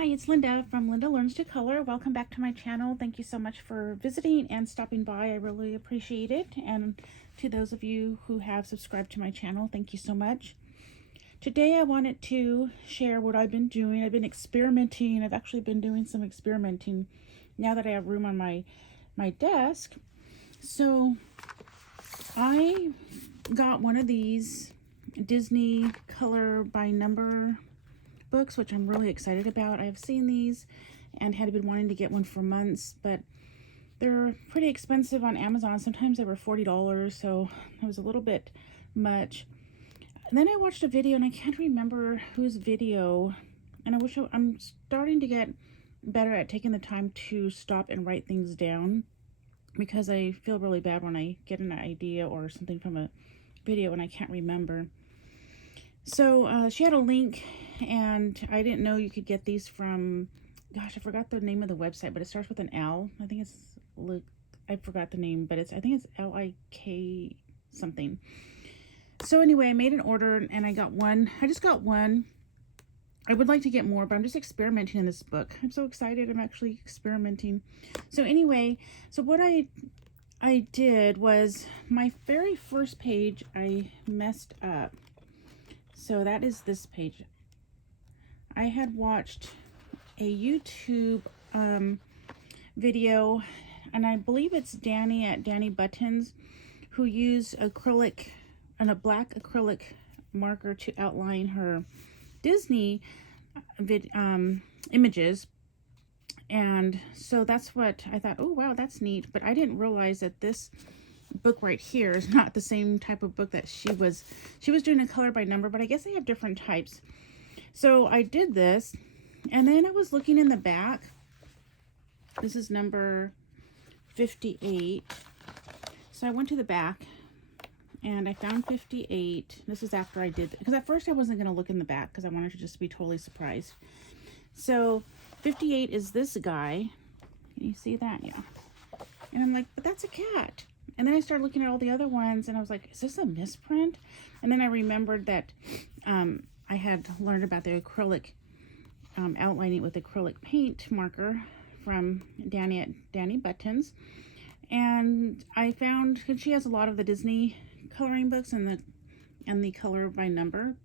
Hi, it's Linda from Linda Learns to Color. Welcome back to my channel. Thank you so much for visiting and stopping by. I really appreciate it. And to those of you who have subscribed to my channel, thank you so much. Today I wanted to share what I've been doing. I've been experimenting. I've actually been doing some experimenting now that I have room on my desk. So I got one of these Disney color by number books, which I'm really excited about. I've seen these and had been wanting to get one for months, but they're pretty expensive on Amazon. Sometimes they were $40, so it was a little bit much. And then I watched a video, and I can't remember whose video, and I'm starting to get better at taking the time to stop and write things down, because I feel really bad when I get an idea or something from a video and I can't remember. So she had a link, and I didn't know you could get these from, gosh, I forgot the name of the website, but it starts with an L. I think it's, I forgot the name, but I think it's LIK something. So anyway, I made an order and I got one. I just got one. I would like to get more, but I'm just experimenting in this book. I'm so excited. I'm actually experimenting. So anyway, so what I did was, my very first page I messed up. So that is this page. I had watched a YouTube video, and I believe it's Danny at Danny Buttons, who used acrylic and a black acrylic marker to outline her Disney images. And so that's what I thought, oh wow, that's neat. But I didn't realize that this book right here is not the same type of book that she was doing a color by number, but I guess they have different types. So I did this, and then I was looking in the back. This is number 58. So I went to the back and I found 58. This is after I did, because at first I wasn't going to look in the back because I wanted to just be totally surprised. So 58 is this guy. Can you see that? Yeah. And I'm like, but that's a cat. And then I started looking at all the other ones, and I was like, is this a misprint? And then I remembered that I had learned about the acrylic, outlining with acrylic paint marker from Danny at Danny Buttons. And I found, because she has a lot of the Disney coloring books and the color by number.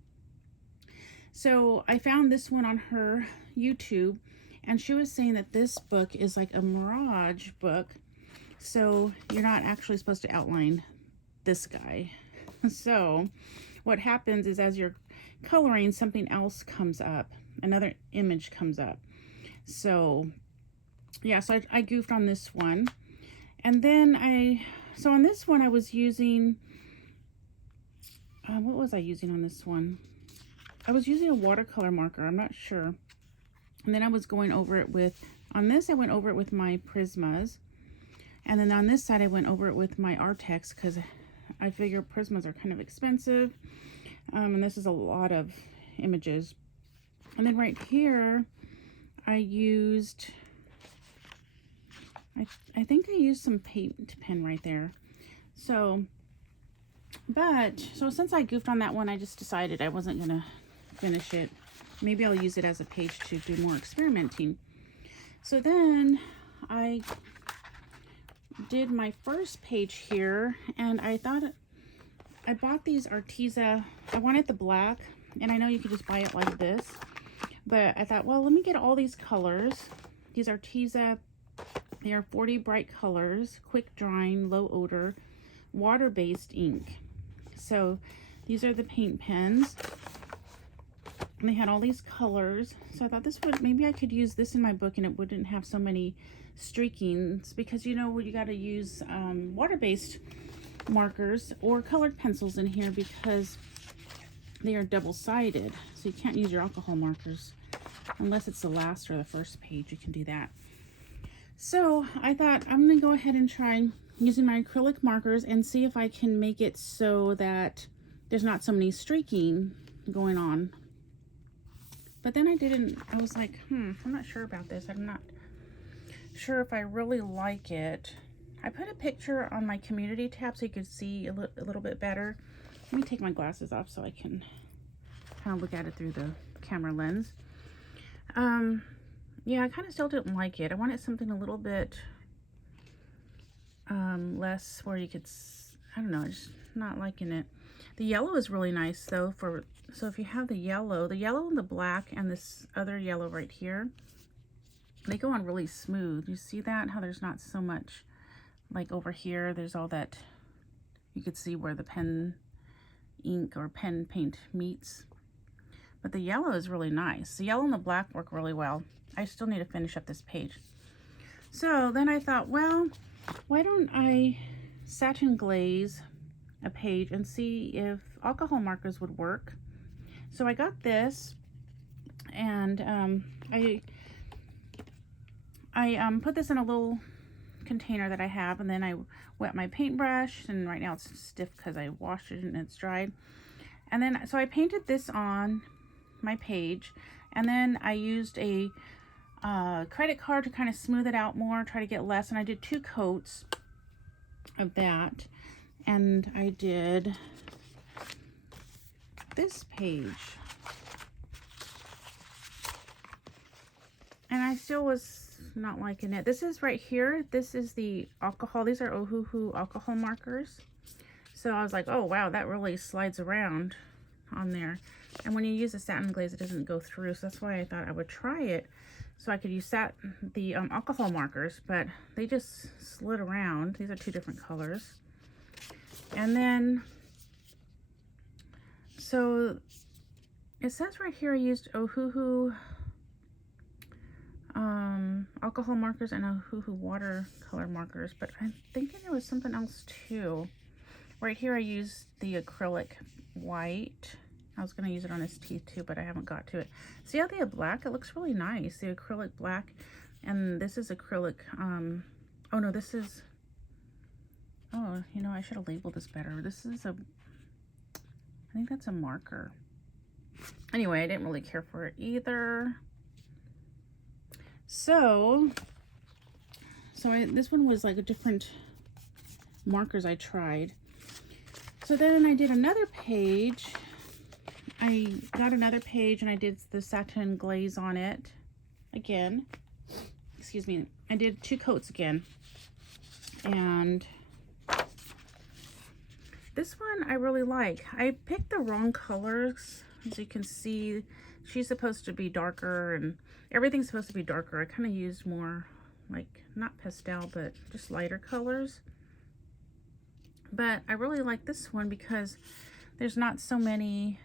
So I found this one on her YouTube, and she was saying that this book is like a mirage book. So you're not actually supposed to outline this guy. So what happens is, as you're coloring, something else comes up. Another image comes up. So yeah, so I goofed on this one. And then so on this one I was using, what was I using on this one? I was using a watercolor marker, I'm not sure. And then I was going over it with, on this I went over it with my Prismas. And then on this side, I went over it with my Artex, because I figure Prismas are kind of expensive. And this is a lot of images. And then right here, I used, I think I used some paint pen right there. So since I goofed on that one, I just decided I wasn't going to finish it. Maybe I'll use it as a page to do more experimenting. So then I did my first page here, and I thought I bought these Arteza. I wanted the black, and I know you could just buy it like this, but I thought, well, let me get all these colors. These Arteza, they are 40 bright colors, quick drying, low odor, water-based ink. So these are the paint pens, and they had all these colors. So I thought this would, maybe I could use this in my book and it wouldn't have so many streakings, because you know you got to use water-based markers or colored pencils in here, because they are double-sided, so you can't use your alcohol markers unless it's the last or the first page. You can do that. So I thought I'm gonna go ahead and try using my acrylic markers and see if I can make it so that there's not so many streaking going on. But then I was like, I'm not sure about this. I'm not sure if I really like it. I put a picture on my community tab so you could see a little bit better. Let me take my glasses off so I can kind of look at it through the camera lens. Yeah, I kind of still didn't like it. I wanted something a little bit less where you could, I don't know, just not liking it. The yellow is really nice though so if you have the yellow and the black and this other yellow right here, they go on really smooth. You see that? How there's not so much, like over here, there's all that, you could see where the pen ink or pen paint meets. But the yellow is really nice. The yellow and the black work really well. I still need to finish up this page. So then I thought, well, why don't I satin glaze a page and see if alcohol markers would work. So I got this, and I put this in a little container that I have, and then I wet my paintbrush, and right now it's stiff because I washed it and it's dried. And then so I painted this on my page, and then I used a credit card to kind of smooth it out more, try to get less, and I did 2 coats of that. And I did this page, and I still was not liking it. This is right here, this is the alcohol, these are Ohuhu alcohol markers. So I was like, oh wow, that really slides around on there. And when you use a satin glaze, it doesn't go through, so that's why I thought I would try it so I could use the alcohol markers, but they just slid around. These are 2 different colors. And then, so it says right here I used Ohuhu alcohol markers and Ohuhu watercolor markers, but I'm thinking there was something else too. Right here I used the acrylic white. I was going to use it on his teeth too, but I haven't got to it. See how they have black? It looks really nice. The acrylic black, and this is acrylic, oh no, this is, oh, you know, I should have labeled this better. This is I think that's a marker. Anyway, I didn't really care for it either. So this one was like a different markers I tried. So then I did another page. I got another page and I did the satin glaze on it again. Excuse me. I did 2 coats again. And this one I really like. I picked the wrong colors. As you can see, she's supposed to be darker and everything's supposed to be darker. I kind of used more like, not pastel, but just lighter colors. But I really like this one because there's not so many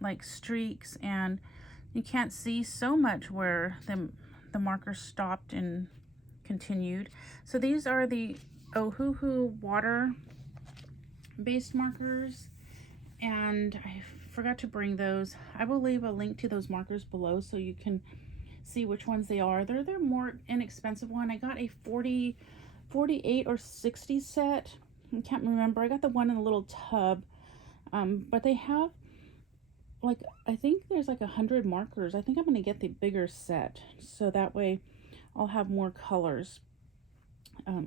like streaks, and you can't see so much where the marker stopped and continued. So these are the Ohuhu water based markers, and I forgot to bring those. I will leave a link to those markers below so you can see which ones they are. They're the more inexpensive one. I got a 48 or 60 set. I can't remember. I got the one in a little tub, but they have like, I think there's like 100 markers. I think I'm going to get the bigger set so that way I'll have more colors.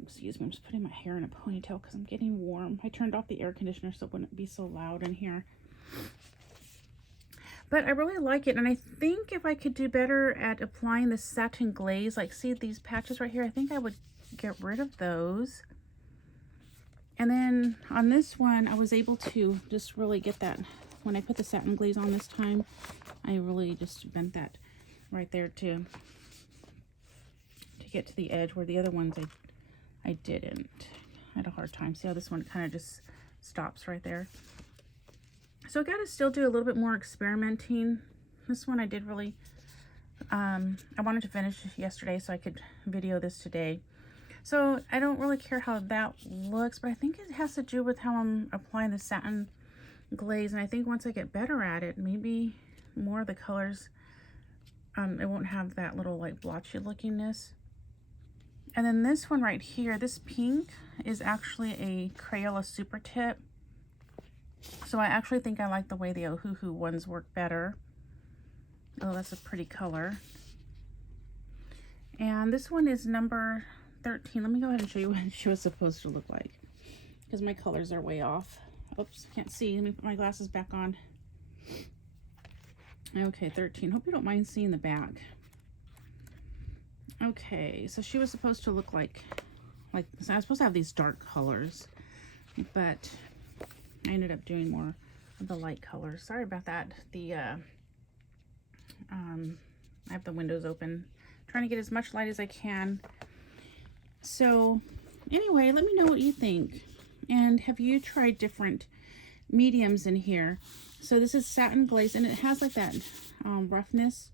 Excuse me, I'm just putting my hair in a ponytail because I'm getting warm. I turned off the air conditioner so it wouldn't be so loud in here. But I really like it, and I think if I could do better at applying the satin glaze, like see these patches right here, I think I would get rid of those. And then on this one, I was able to just really get that. When I put the satin glaze on this time, I really just bent that right there to get to the edge, where the other ones I didn't. I had a hard time. See how this one kind of just stops right there? So I got to still do a little bit more experimenting. This one I did really, I wanted to finish yesterday so I could video this today. So I don't really care how that looks, but I think it has to do with how I'm applying the satin glaze, and I think once I get better at it, maybe more of the colors, it won't have that little like blotchy lookingness. And then this one right here, this pink is actually a Crayola Super Tip, so I actually think I like the way the Ohuhu ones work better. Oh, that's a pretty color. And this one is number 13. Let me go ahead and show you what she was supposed to look like, because my colors are way off. Oops, can't see. Let me put my glasses back on. Okay, 13. Hope you don't mind seeing the back. Okay, so she was supposed to look like so I was supposed to have these dark colors, but I ended up doing more of the light colors. Sorry about that. I have the windows open, trying to get as much light as I can. So anyway, let me know what you think. And have you tried different mediums in here? So this is Satin Glaze, and it has like that roughness.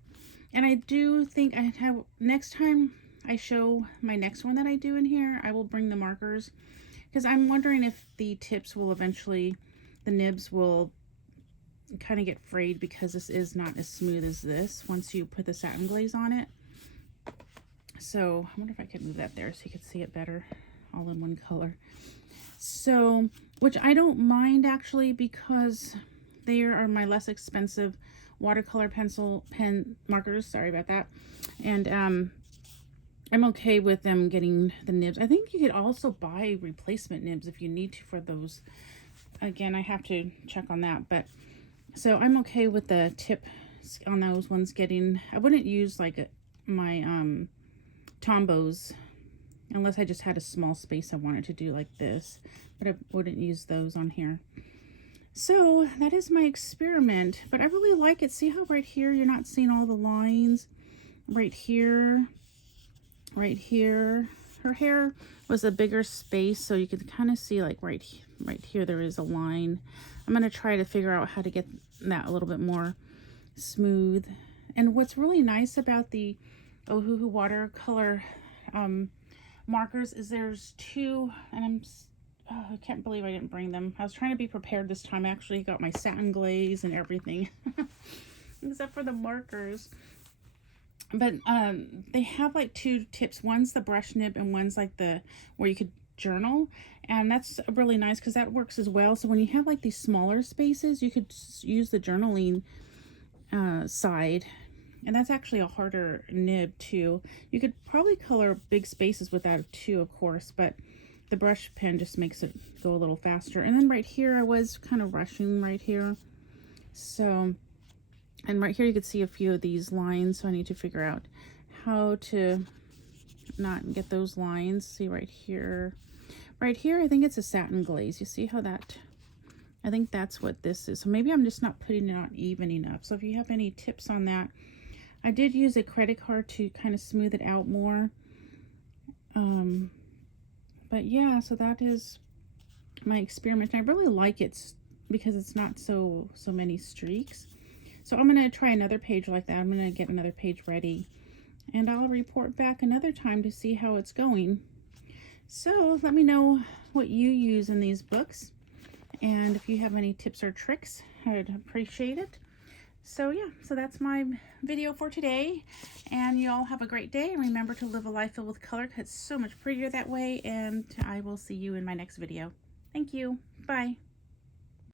And I do think I have, next time I show my next one that I do in here, I will bring the markers, because I'm wondering if the tips will eventually, the nibs will kind of get frayed, because this is not as smooth as this once you put the Satin Glaze on it. So I wonder if I could move that there so you could see it better, all in one color. So, which I don't mind actually, because they are my less expensive watercolor pen markers. Sorry about that. And I'm okay with them getting the nibs. I think you could also buy replacement nibs if you need to for those. Again, I have to check on that, but so I'm okay with the tip on those ones getting, I wouldn't use like my Tombows unless I just had a small space I wanted to do like this, but I wouldn't use those on here. So that is my experiment, but I really like it. See how right here you're not seeing all the lines? Right here, right here. Her hair was a bigger space, so you could kind of see like right here there is a line. I'm going to try to figure out how to get that a little bit more smooth. And what's really nice about the Ohuhu watercolor markers is there's two, and I can't believe I didn't bring them. I was trying to be prepared this time. I actually got my Satin Glaze and everything except for the markers. But they have like two tips. One's the brush nib and one's like the where you could journal, and that's really nice because that works as well. So when you have like these smaller spaces, you could use the journaling side, and that's actually a harder nib too. You could probably color big spaces with that too, of course, but the brush pen just makes it go a little faster. And then right here I was kind of rushing right here, so, and right here you could see a few of these lines, so I need to figure out how to not get those lines. See right here, right here I think it's a Satin Glaze. You see how that, I think that's what this is. So maybe I'm just not putting it on even enough. So if you have any tips on that, I did use a credit card to kind of smooth it out more. But yeah, so that is my experiment. I really like it because it's not so many streaks. So I'm going to try another page like that. I'm going to get another page ready, and I'll report back another time to see how it's going. So let me know what you use in these books, and if you have any tips or tricks, I'd appreciate it. So yeah, so that's my video for today, and you all have a great day, and remember to live a life filled with color, because it's so much prettier that way, and I will see you in my next video. Thank you. Bye.